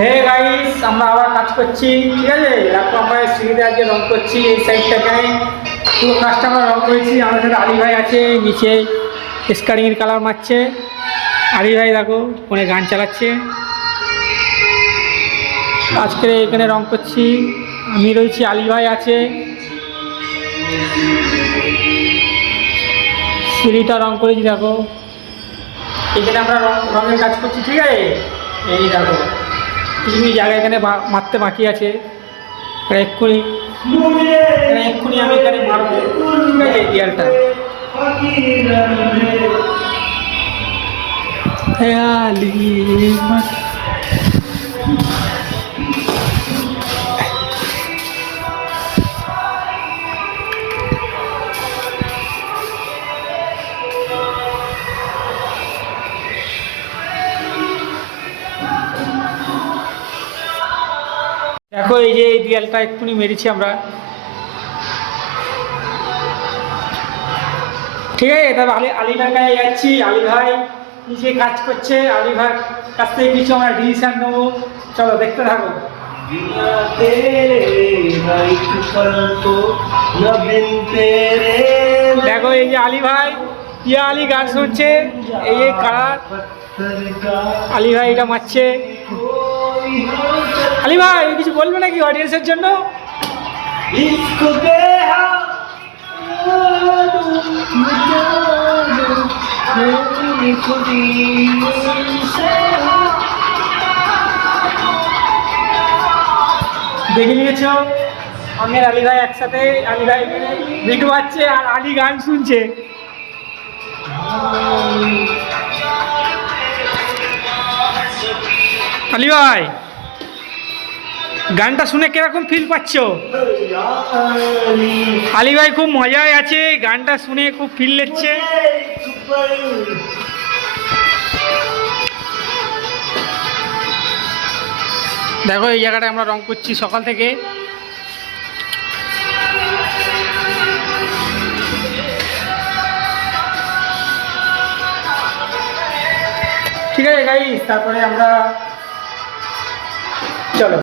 Hey guys, আমরা আবার কাজ করছি। ঠিক আছে, দেখো আমরা সিঁড়িতে আজকে রং করছি এই সাইডটাকে। পুরো কাজটা আমরা রং করেছি। আমাদের সাথে আলী ভাই আছে নিচে, স্কারিংয়ের কালার মারছে। আলী ভাই দেখো ফোনে গান চালাচ্ছে। আজকে এখানে রং করছি, আমি রয়েছি, আলী ভাই আছে। সিঁড়িটা রং করেছি দেখো। এখানে আমরা রঙের কাজ করছি। ঠিক আছে, এই দেখো কিছু কিছু জায়গা এখানে মারতে বাকি আছে। এক্ষুনি এক্ষুনি আমি এখানে মারবো। ঠিক আছে, দেয়ালটা দেখো, এই যে এই দেয়ালটা এক্ষুনি মেরেছি আমরা। ঠিক আছে, তবে আলী ভাই কাছে যাচ্ছি। আলী ভাই নিচে কাজ করছে। আলী ভাই কাছ থেকে কিছু আমরা ডিসিশন নেবো। চলো দেখতে থাকো। দেখো এই যে আলী ভাই ইয়া আলী গান শুনছে। এই যে কালার আলী ভাই এটা মারছে। আলী ভাই কিছু বলবে নাকি অডিয়েন্সের জন্য? দেখে নিয়েছ আমের আলী ভাই একসাথে। আলী ভাই ভিডিও আছে আর আলী গান শুনছে। আলী ভাই গানটা শুনে কিরকম ফিল পাচ্ছ? আলী ভাই খুব মজায় আছে, গানটা শুনে খুব ফিল নিচ্ছে। দেখো এই জায়গাটা আমরা রং করছি সকাল থেকে। ঠিক আছে গাইস, তারপরে আমরা চলো।